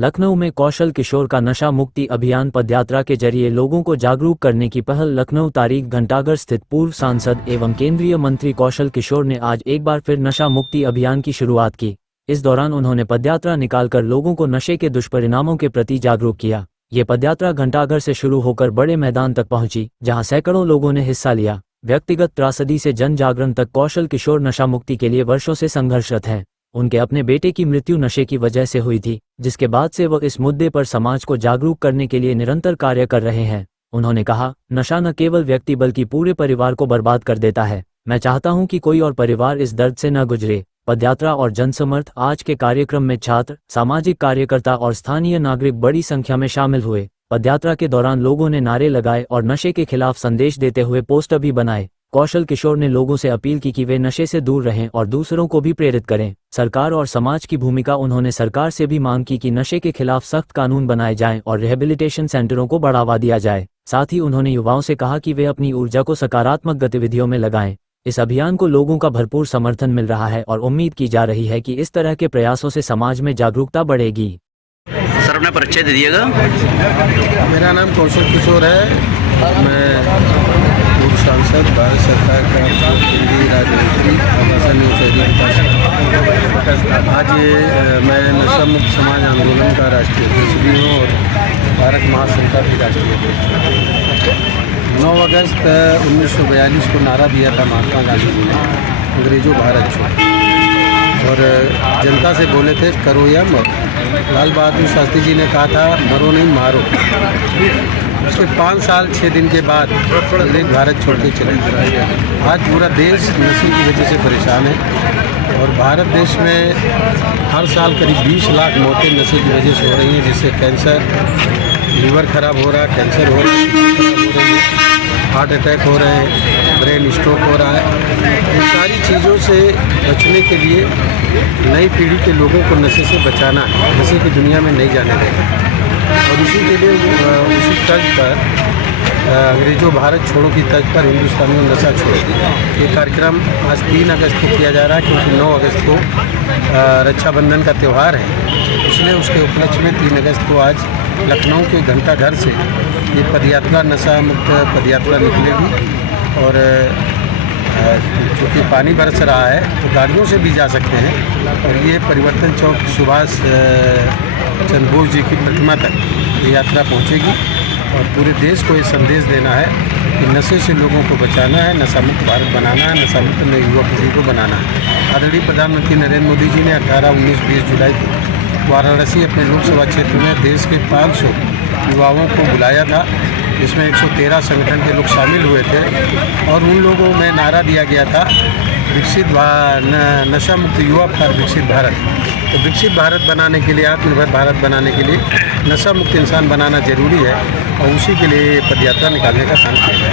लखनऊ में कौशल किशोर का नशा मुक्ति अभियान पदयात्रा के जरिए लोगों को जागरूक करने की पहल। लखनऊ तारीख घंटाघर स्थित पूर्व सांसद एवं केंद्रीय मंत्री कौशल किशोर ने आज एक बार फिर नशा मुक्ति अभियान की शुरुआत की। इस दौरान उन्होंने पदयात्रा निकालकर लोगों को नशे के दुष्परिणामों के प्रति जागरूक किया। ये पदयात्रा घंटाघर से शुरू होकर बड़े मैदान तक पहुंची, जहां सैकड़ों लोगों ने हिस्सा लिया। व्यक्तिगत त्रासदी से जन जागरण तक कौशल किशोर नशा मुक्ति के लिए वर्षों से संघर्षरत हैं। उनके अपने बेटे की मृत्यु नशे की वजह से हुई थी, जिसके बाद से वह इस मुद्दे पर समाज को जागरूक करने के लिए निरंतर कार्य कर रहे हैं। उन्होंने कहा, नशा न केवल व्यक्ति बल्कि पूरे परिवार को बर्बाद कर देता है। मैं चाहता हूं कि कोई और परिवार इस दर्द से न गुजरे। पदयात्रा और जनसमर्थ आज के कार्यक्रम में छात्र, सामाजिक कार्यकर्ता और स्थानीय नागरिक बड़ी संख्या में शामिल हुए। पदयात्रा के दौरान लोगों ने नारे लगाए और नशे के खिलाफ संदेश देते हुए पोस्टर भी बनाए। कौशल किशोर ने लोगों से अपील की कि वे नशे से दूर रहें और दूसरों को भी प्रेरित करें। सरकार और समाज की भूमिका। उन्होंने सरकार से भी मांग की कि नशे के खिलाफ सख्त कानून बनाए जाएं और रिहेबिलिटेशन सेंटरों को बढ़ावा दिया जाए। साथ ही उन्होंने युवाओं से कहा कि वे अपनी ऊर्जा को सकारात्मक गतिविधियों में लगाएं। इस अभियान को लोगों का भरपूर समर्थन मिल रहा है और उम्मीद की जा रही है कि इस तरह के प्रयासों से समाज में जागरूकता बढ़ेगी। सर, अपना परिचय दे दिएगा। मेरा नाम कौशल किशोर है। मैं पूर्व सांसद, भारत सरकार का केंद्रीय राज्य मंत्री आवासन एवं शहरी विकास। आज मैं नशा मुक्त समाज आंदोलन का राष्ट्रीय अध्यक्ष भी हूँ और भारत महासंघ का भी राष्ट्रीय अध्यक्ष हूँ। 9 अगस्त 1942 को नारा दिया था महात्मा गांधी जी ने, अंग्रेजों भारत छोड़ो, और जनता से बोले थे करो या मरो। लाल बहादुर शास्त्री जी ने कहा था मरो नहीं मारो। उसके 5 साल 6 दिन के बाद अंग्रेज भारत छोड़ के चले गए। आज पूरा देश नशे की वजह से परेशान है और भारत देश में हर साल करीब 20 लाख मौतें नशे की वजह से हो रही हैं, जिससे कैंसर, लीवर खराब हो रहा है, कैंसर हो रहा है, हार्ट अटैक हो रहे हैं, ब्रेन स्ट्रोक हो रहा है। इन सारी चीज़ों से बचने के लिए नई पीढ़ी के लोगों को नशे से बचाना है, नशे की दुनिया में नहीं जाने देना। और इसी के लिए उसी तर्ज पर अंग्रेजों भारत छोड़ो की तर्ज पर हिंदुस्तानियों नशा छोड़ दिया। ये कार्यक्रम आज 3 अगस्त को किया जा रहा है, क्योंकि 9 अगस्त को रक्षाबंधन का त्यौहार है। इसलिए उसके उपलक्ष्य में 3 अगस्त को आज लखनऊ के घंटाघर से ये पदयात्रा, नशा मुक्त पदयात्रा निकलेगी। और चूँकि पानी बरस रहा है तो गाड़ियों से भी जा सकते हैं और ये परिवर्तन चौक सुभाष चंद्र बोस जी की प्रतिमा तक ये यात्रा पहुंचेगी। और पूरे देश को ये संदेश देना है कि नशे से लोगों को बचाना है, नशा मुक्त भारत बनाना है, नशा मुक्त नई युवा पीढ़ी को बनाना है। आदरणीय प्रधानमंत्री नरेंद्र मोदी जी ने 18, 19, 20 जुलाई को वाराणसी अपने लोकसभा क्षेत्र में देश के 500 युवाओं को बुलाया था, जिसमें 113 संगठन के लोग शामिल हुए थे। और उन लोगों में नारा दिया गया था विकसित नशा मुक्त युवा फॉर विकसित भारत। तो विकसित भारत बनाने के लिए, आत्मनिर्भर भारत बनाने के लिए नशा मुक्त इंसान बनाना जरूरी है और उसी के लिए पदयात्रा निकालने का काम किया है।